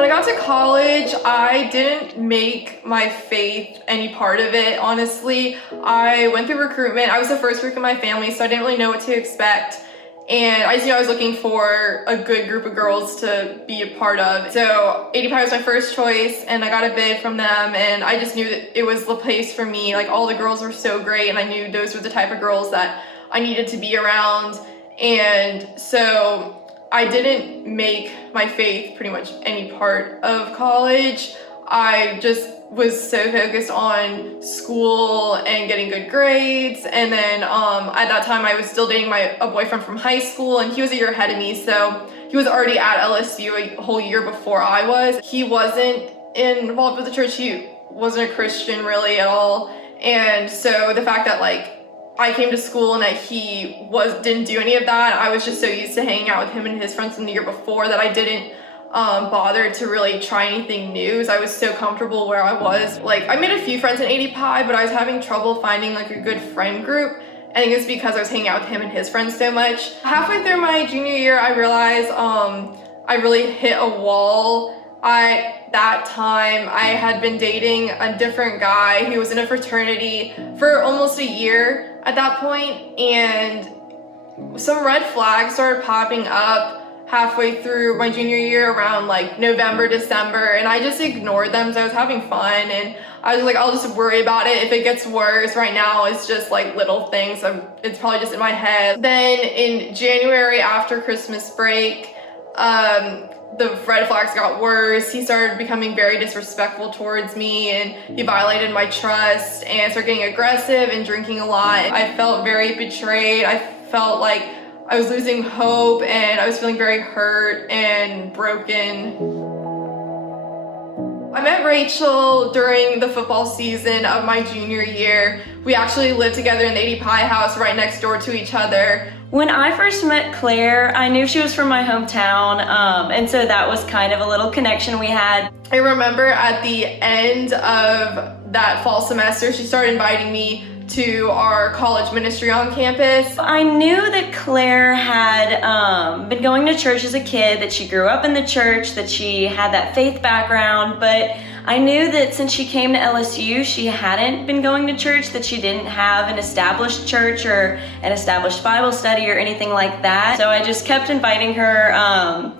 When I got to college, I didn't make my faith any part of it, honestly. I went through recruitment. I was the first week in my family, so I didn't really know what to expect. And I just knew I was looking for a good group of girls to be a part of. So 80 Pi was my first choice, and I got a bid from them, and I just knew that it was the place for me. Like, all the girls were so great, and I knew those were the type of girls that I needed to be around. And so I didn't make my faith pretty much any part of college. I just was so focused on school and getting good grades. And then at that time I was still dating a boyfriend from high school, and he was a year ahead of me. So he was already at LSU a whole year before I was. He wasn't involved with the church. He wasn't a Christian really at all. And so the fact that like I came to school and that he didn't do any of that, I was just so used to hanging out with him and his friends from the year before that I didn't bother to really try anything new. So I was so comfortable where I was. Like, I made a few friends in 80 Pi, but I was having trouble finding like a good friend group. I think it's because I was hanging out with him and his friends so much. Halfway through my junior year, I realized I really hit a wall. That time I had been dating a different guy who was in a fraternity for almost a year at that point, and some red flags started popping up halfway through my junior year around like November, December, and I just ignored them because I was having fun, and I was like, I'll just worry about it if it gets worse. Right now it's just like little things, it's probably just in my head. Then in January after Christmas break, the red flags got worse. He started becoming very disrespectful towards me, and he violated my trust and started getting aggressive and drinking a lot. I felt very betrayed. I felt like I was losing hope, and I was feeling very hurt and broken. I met Rachel during the football season of my junior year. We actually lived together in the 80 Pi house right next door to each other. When I first met Claire, I knew she was from my hometown, and so that was kind of a little connection we had. I remember at the end of that fall semester, she started inviting me to our college ministry on campus. I knew that Claire had been going to church as a kid, that she grew up in the church, that she had that faith background, but I knew that since she came to LSU, she hadn't been going to church, that she didn't have an established church or an established Bible study or anything like that. So I just kept inviting her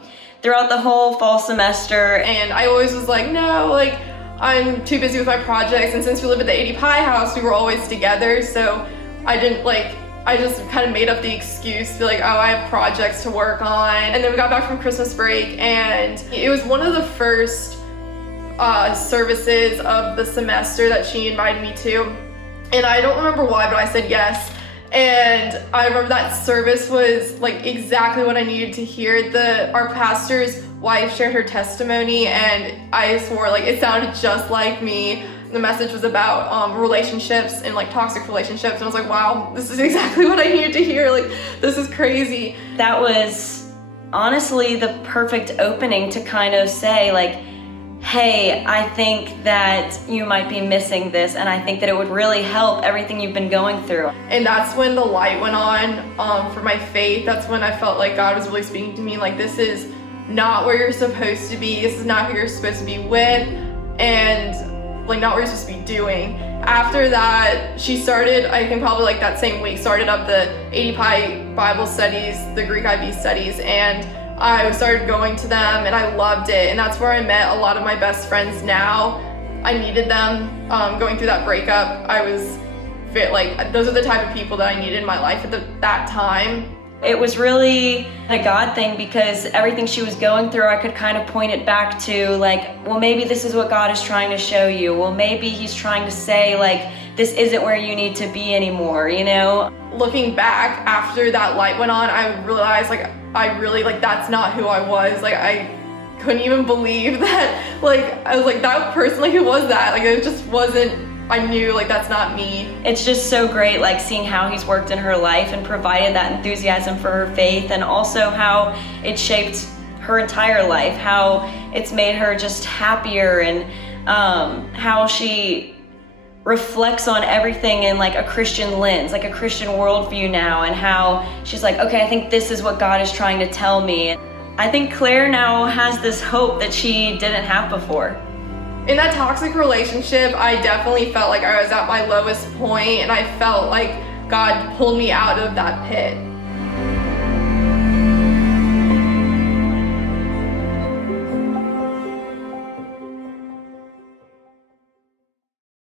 throughout the whole fall semester. And I always was like, no, like, I'm too busy with my projects, and since we live at the 80 Pi house, we were always together, so I just kind of made up the excuse to be like, oh, I have projects to work on. And then we got back from Christmas break, and it was one of the first services of the semester that she invited me to, and I don't remember why, but I said yes. And I remember that service was like exactly what I needed to hear. Our pastor's wife shared her testimony, and I swore like it sounded just like me. The message was about relationships and like toxic relationships, and I was like, wow, this is exactly what I needed to hear. Like, this is crazy. That was honestly the perfect opening to kind of say like, hey, I think that you might be missing this, and I think that it would really help everything you've been going through. And that's when the light went on for my faith. That's when I felt like God was really speaking to me, like, this is not where you're supposed to be. This is not who you're supposed to be with, and like not what you're supposed to be doing. After that, she started, I think probably like that same week, started up the 80 Pi Bible studies, the Greek IB studies, and I started going to them, and I loved it. And that's where I met a lot of my best friends now. I needed them. Going through that breakup, I was like, those are the type of people that I needed in my life at that time. It was really a God thing, because everything she was going through, I could kind of point it back to like, well, maybe this is what God is trying to show you. Well, maybe he's trying to say like, this isn't where you need to be anymore, you know? Looking back after that light went on, I realized like, that's not who I was. Like, I couldn't even believe that, like, I was like, that person, like, who was that? Like, it just wasn't, I knew, like, that's not me. It's just so great, like, seeing how he's worked in her life and provided that enthusiasm for her faith, and also how it shaped her entire life, how it's made her just happier, and how she reflects on everything in like a Christian lens, like a Christian worldview now, and how she's like, okay, I think this is what God is trying to tell me. I think Claire now has this hope that she didn't have before. In that toxic relationship, I definitely felt like I was at my lowest point, and I felt like God pulled me out of that pit.